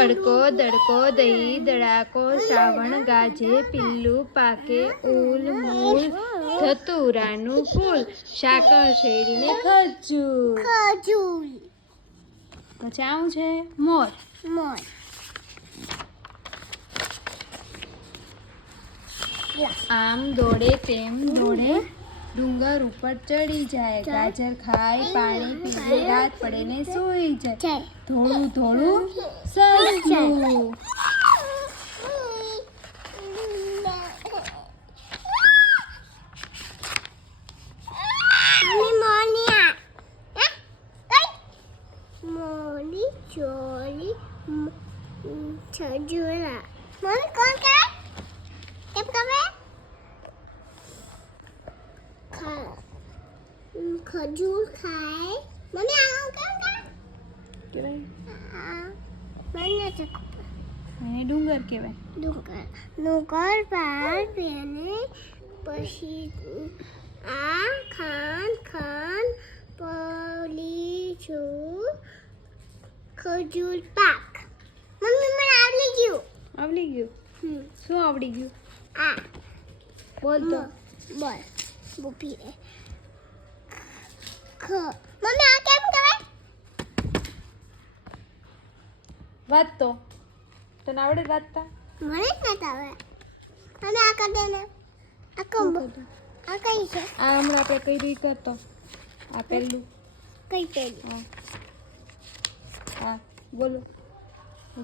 અડકો દડકો દહી દડાકો શ્રાવણ ગાજે પિલ્લું પાકે ઉલ મૂલ ધતુરાનું ફૂલ સાકર શેરડીને ખજૂર. પછી આવું છે મોર. આમ દોડે તેમ દોડે ડુંગર ઉપર ચડી જાય ગાજર ખાય પાણી પીવે રાત પડે ને સૂઈ જાય થોડું થોડું સસલું. ખજૂર ખાય મમ્મી આ કેમ એને ડુંગર કહેવાય. ડુંગર પાર પેને પછી આ ખાન પલી છું ખજૂર પાક. મમ્મી મને આવડી ગયું. શું આવડી ગયું? આ બોલ તો. બોલ બુપી મમ્મી આ કેમ કરે? વાંચતો તને આવડે વાંચતા? મને જ નથી આવે. અને આ કર દે ને. આ કમ આ કઈ છે? આ હમણાં આપણે કઈ રીતે કરતો આ પહેલું કઈ પેલી? હા બોલો.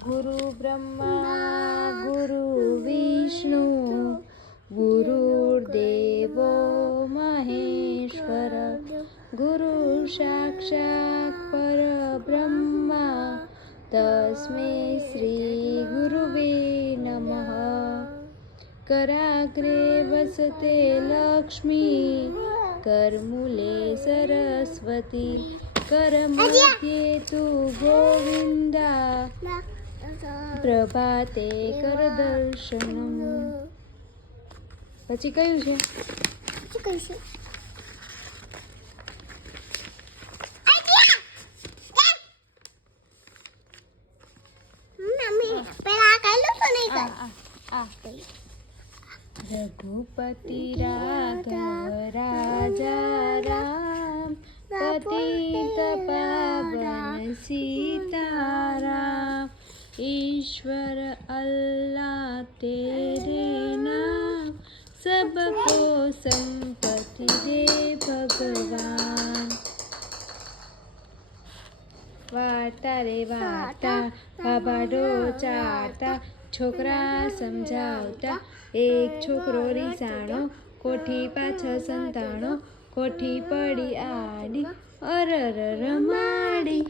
ગુરુ બ્રહ્મા ગુરુ વિષ્ણુ ગુરુર્દેવો મહેશ્વર ગુરુ સાક્ષાત પરબ્રહ્મા તસ્મૈ શ્રી ગુરુવે નમઃ. कराग्रे वसते लक्ष्मी करमूले सरस्वती करमध्ये तु गोविन्दा प्रभाते करदर्शनम्. પછી કયું છે? रघुपति राघव राजा राम पतित पावन सीताराम ईश्वर अल्लाह तेरे नाम सबको संपत्ति दे भगवान. वार्ता रे वार्ता बाबाडो चारता છોકરા સમજાવતા એક છોકરો રીસાણો કોઠી પાછળ સંતાણો કોઠી પડી આડી અરર માડી.